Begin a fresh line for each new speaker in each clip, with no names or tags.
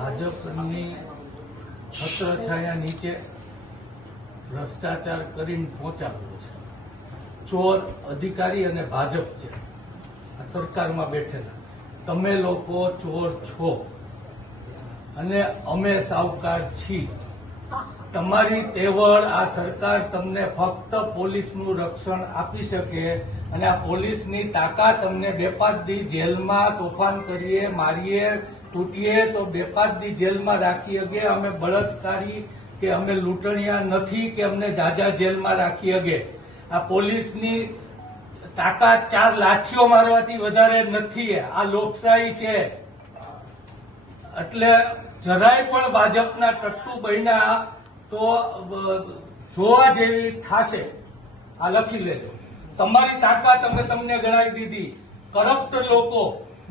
ભાજપની છત્રછાયા નીચે ભ્રષ્ટાચાર કરીને પહોંચાડ્યો છે. ચોર અધિકારી અને ભાજપ છે. આ સરકારમાં બેઠેલા. તમે લોકો ચોર છો. અને અમે સાવકાર છીએ. તમારી તેવડ આ સરકાર તમને ફક્ત પોલીસનું રક્ષણ આપી શકે અને આ પોલીસની તાકાત અમને બે પાંચ દી જેલમાં તોફાન કરીએ, મારીએ તૂટીએ તો બે પાંચ દી જેલમાં રાખી શકે અમે બળાત્કારી કે અમે લૂંટણિયા નથી કે અમને જાજા જેલમાં રાખી શકે આ પોલીસની તાકાત ચાર લાઠીઓ મારવાથી વધારે નથી. આ લોકશાહી છે. એટલે જરાય પણ ભાજપના ટટ્ટુ બન્યા તો જોવા જેવી થાશે. આ લખી લેજો. તમારી તાકાત અમે તમને ગણાવી દીધી. કરપ્ટ લોકો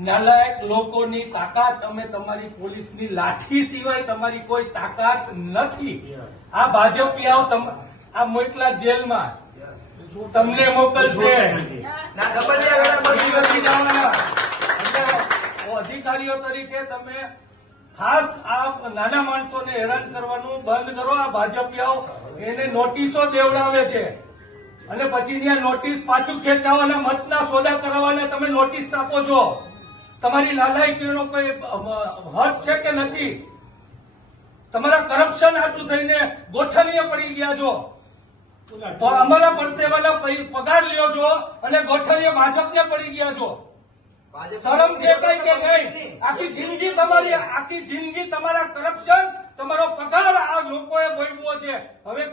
નાલાયક લોકોની તાકાત અમે તમારી પોલીસની લાઠી સિવાય તમારી કોઈ તાકાત નથી. આ ભાજપિયાઓ આ મોકલા જેલમાં તમને મોકલશે. અધિકારીઓ તરીકે તમે ખાસ આ નાના માણસોને હેરાન કરવાનું બંધ કરો. આ ભાજપિયાઓ એને નોટિસો દેવડાવે છે. અને પછી ત્યાં નોટિસ પાછું ખેંચાવાના મતના સોદા કરાવવાના તમે નોટિસ આપો છો. તમારી લાલાયકીઓનો કોઈ હદ છે કે નથી? તમારા કરપ્શન આટલું થઈને ગોઠવીએ પડી ગયા છો. તો અમારા પરસેવાના પગાર લ્યો છો અને ગોઠવીએ ભાજપને પડી ગયા છો. શરમ છે કઈ કે નહીં? આખી જિંદગી તમારી આખી જિંદગી તમારા કરપ્શન તમારો પગાર આ લોકોએ ભોગવો છે. હવે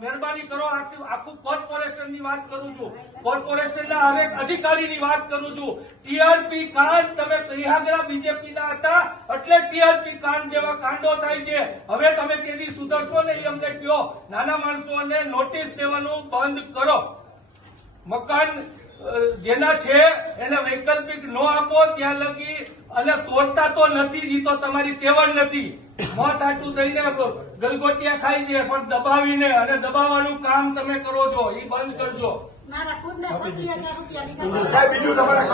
મહેરબાની કરો, આખું કોર્પોરેશનની વાત કરું છું. કોર્પોરેશનના હરેક અધિકારીની વાત કરું છું. ટીઆરપી કાંડ તમે કૈહાગરા બીજેપીના હતા, એટલે ટીઆરપી કાંડ જેવા કાંડો થાય છે. હવે તમે કેવી સુધરશો ને એ અમને કહો નાના માણસોને નોટિસ દેવાનું બંધ કરો. મકાન જેના છે, એને વૈકલ્પિક નો આપો, ત્યાં લગી અને તોડતા તો નથી જીતો તમારી તેવડ નથી. મોત આટલું થઈને ગલગોટિયા ખાઈ દે પણ દબાવીને અને દબાવવાનું કામ તમે કરો છો એ બંધ કરજો.
મારા ખુદના પચીસ હજાર રૂપિયા નીકળશે
બીજું તમારા